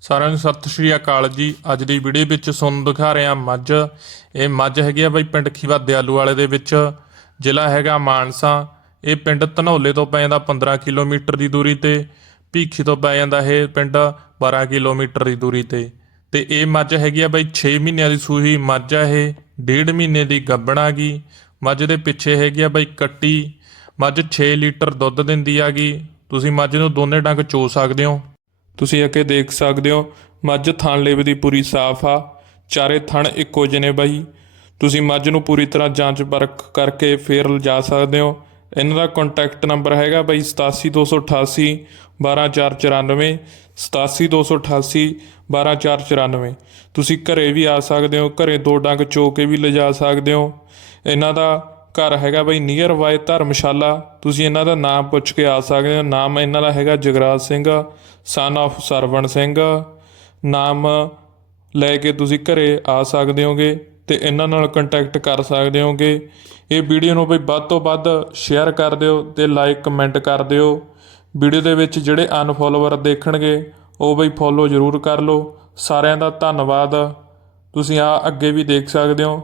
ਸਾਰਿਆਂ ਨੂੰ ਸਤਿ ਸ਼੍ਰੀ ਅਕਾਲ ਜੀ। ਅੱਜ ਦੀ ਵੀਡੀਓ ਵਿੱਚ ਤੁਹਾਨੂੰ ਦਿਖਾ ਰਿਹਾ ਮੱਝ। ਇਹ ਮੱਝ ਹੈਗੀ ਆ ਬਾਈ ਪਿੰਡ ਖੀਵਾ ਦਿਆਲੂ ਵਾਲੇ ਦੇ ਵਿੱਚ। ਜ਼ਿਲ੍ਹਾ ਹੈਗਾ ਮਾਨਸਾ। ਇਹ ਪਿੰਡ ਧਨੌਲੇ ਤੋਂ ਪੈ ਜਾਂਦਾ 15 ਕਿਲੋਮੀਟਰ ਦੀ ਦੂਰੀ ਤੇ। ਭੀਖੀ ਤੋਂ ਪੈ ਜਾਂਦਾ ਇਹ ਪਿੰਡ 12 ਕਿਲੋਮੀਟਰ ਦੀ ਦੂਰੀ ਤੇ। ਤੇ ਇਹ ਮੱਝ ਹੈਗੀ ਆ ਬਾਈ 6 ਮਹੀਨਿਆਂ ਦੀ ਸੂਹੀ ਮੱਝ ਆ ਇਹ। ਡੇਢ ਮਹੀਨੇ ਦੀ ਗੱਭਣ ਆ ਗਈ। ਮੱਝ ਦੇ ਪਿੱਛੇ ਹੈਗੀ ਆ ਬਾਈ ਕੱਟੀ। ਮੱਝ 6 ਲੀਟਰ ਦੁੱਧ ਦਿੰਦੀ ਆ ਗਈ। ਤੁਸੀਂ ਮੱਝ ਨੂੰ ਦੋਨੇ ਡੰਗ ਚੋ ਸਕਦੇ ਹੋ। ਤੁਸੀਂ ਅੱਗੇ ਦੇਖ ਸਕਦੇ ਹੋ, ਮੱਝ ਥਣ ਲੇਵੇ ਦੀ ਪੂਰੀ ਸਾਫ਼ ਆ, ਚਾਰੇ ਥਣ ਇੱਕੋ ਜਿਹੇ ਨੇ ਬਾਈ। ਤੁਸੀਂ ਮੱਝ ਨੂੰ ਪੂਰੀ ਤਰ੍ਹਾਂ ਜਾਂਚ ਪਰਖ ਕਰਕੇ ਫੇਰ ਲਿਜਾ ਸਕਦੇ ਹੋ। ਇਹਨਾਂ ਦਾ ਕੰਟੈਕਟ ਨੰਬਰ ਹੈਗਾ ਬਾਈ 87288 12494 87288 12494 ਤੁਸੀਂ ਘਰੇ ਵੀ ਆ ਸਕਦੇ ਹੋ, ਘਰੇ ਦੋ ਡੰਗ ਚੋ ਕੇ ਵੀ ਲਿਜਾ ਸਕਦੇ ਹੋ। ਇਹਨਾਂ ਦਾ ਘਰ ਹੈਗਾ ਬਈ ਨੀਅਰ ਬਾਈ ਧਰਮਸ਼ਾਲਾ। ਤੁਸੀਂ ਇਹਨਾਂ ਦਾ ਨਾਮ ਪੁੱਛ ਕੇ ਆ ਸਕਦੇ ਹੋ। ਨਾਮ ਇਹਨਾਂ ਦਾ ਹੈਗਾ ਜਗਰਾਜ ਸਿੰਘ ਸਨ of ਸਰਵਣ ਸਿੰਘ। ਨਾਮ ਲੈ ਕੇ ਤੁਸੀਂ ਘਰੇ ਆ ਸਕਦੇ ਹੋਗੇ ਤੇ ਇਹਨਾਂ ਨਾਲ ਕੰਟੈਕਟ ਕਰ ਸਕਦੇ ਹੋਗੇ। ਇਹ ਵੀਡੀਓ ਨੂੰ ਬਈ ਵੱਧ ਤੋਂ ਵੱਧ ਸ਼ੇਅਰ ਕਰ ਦਿਓ ਤੇ ਲਾਈਕ ਕਮੈਂਟ ਕਰ ਦਿਓ। ਵੀਡੀਓ ਦੇ ਵਿੱਚ ਜਿਹੜੇ ਅਨਫੋਲੋਵਰ ਦੇਖਣਗੇ, ਉਹ ਬਈ ਫੋਲੋ ਜ਼ਰੂਰ ਕਰ ਲਓ। ਸਾਰਿਆਂ ਦਾ ਧੰਨਵਾਦ। ਤੁਸੀਂ ਆ ਅੱਗੇ ਵੀ ਦੇਖ ਸਕਦੇ ਹੋ।